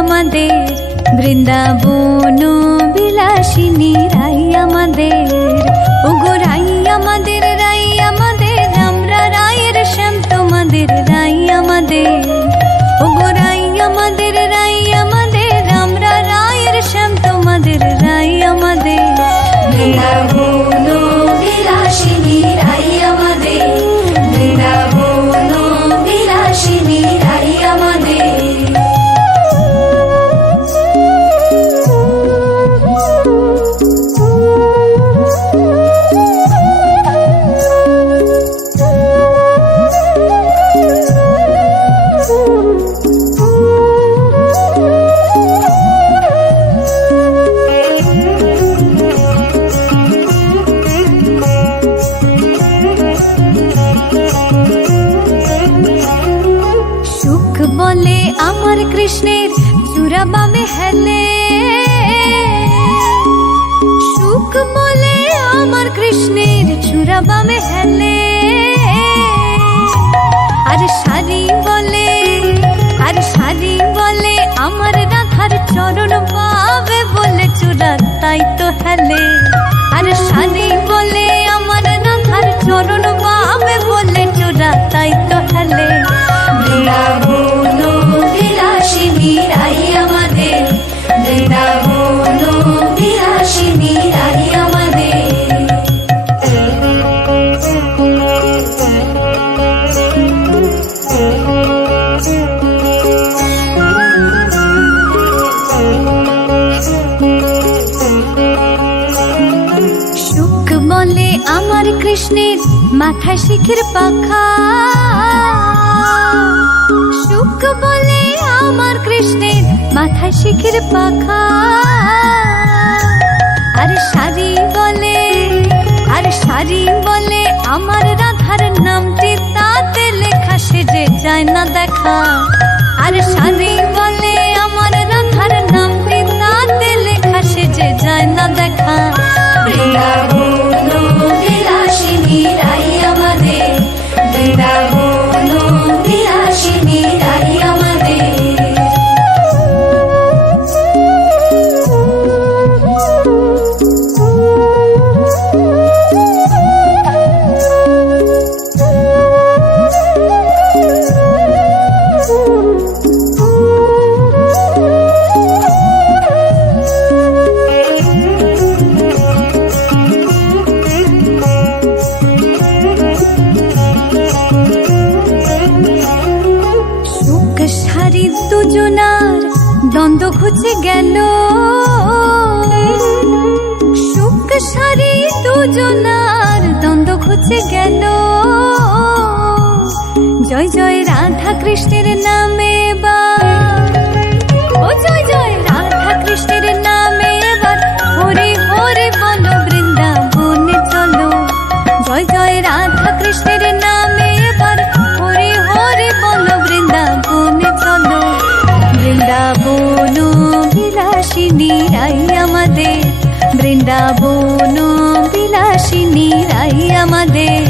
আমাদের, বৃন্দাবন বিলাসিনী রাই আমাদের। ওগো রাই আমাদের, রাই আমাদের, আমরা রায়ের শ্যাম তোমাদের রাই আমাদের। ওগো রাই আমাদের, রাই আমাদের, আমরা রায়ের শ্যাম তোমাদের রাই আমাদের। বৃন্দাবন বিলাসিনী রাই আমাদের, বৃন্দাবন বিলাসিনী রাই আমাদের। বলে আমার কৃষ্ণের চূড়াবামে হেলে, সুখ বলে আমার কৃষ্ণের চূড়াবামে হেলে। আর শাড়ি বলে, আর শাড়ি বলে আমার রাধার চরণ পাবে বলে চূড়া তাই তো হেলে। আর শাড়ি বলে আমার রাধার চরণ পাবে বলে চূড়া তাই তো হেলে। বৃন্দাবন বিলাসিনী রাই আমাদের, বৃন্দাবন বিলাসিনী রাই আমাদের। সুখ বলে আমার কৃষ্ণের মাথায় শিখের পাখা, সুখ বলে আমার কৃষ্ণের মাথায় শিখের পাখা। আর শাড়ি বলে, আর শাড়ি বলে আমার রাধার নামটি তাতে লেখা সেজে যায় না দেখা। আর শাড়ি বলে আমার রাধার নামটি তাতে লেখা সেজে যায় না দেখা। বৃন্দাবন বিলাসিনী রাই আমাদের, বৃন্দাবন বিলাসিনী রাই আমাদের। দুজনার দ্বন্দ্ব ঘুচে গেল, সুখ সারি দুজনার দ্বন্দ্ব ঘুচে গেল। জয় জয় রাধা কৃষ্ণের নামে এবার, ও জয় জয় রাধা কৃষ্ণের নামে এবার হরি হরি বলো বৃন্দাবনে চলো। জয় জয় রাধা কৃষ্ণের নামে এবার হরি হরি বলো বৃন্দাবনে চলো। বৃন্দাবন বিলাসিনী রাই আমাদের, বৃন্দাবন বিলাসিনী রাই আমাদের।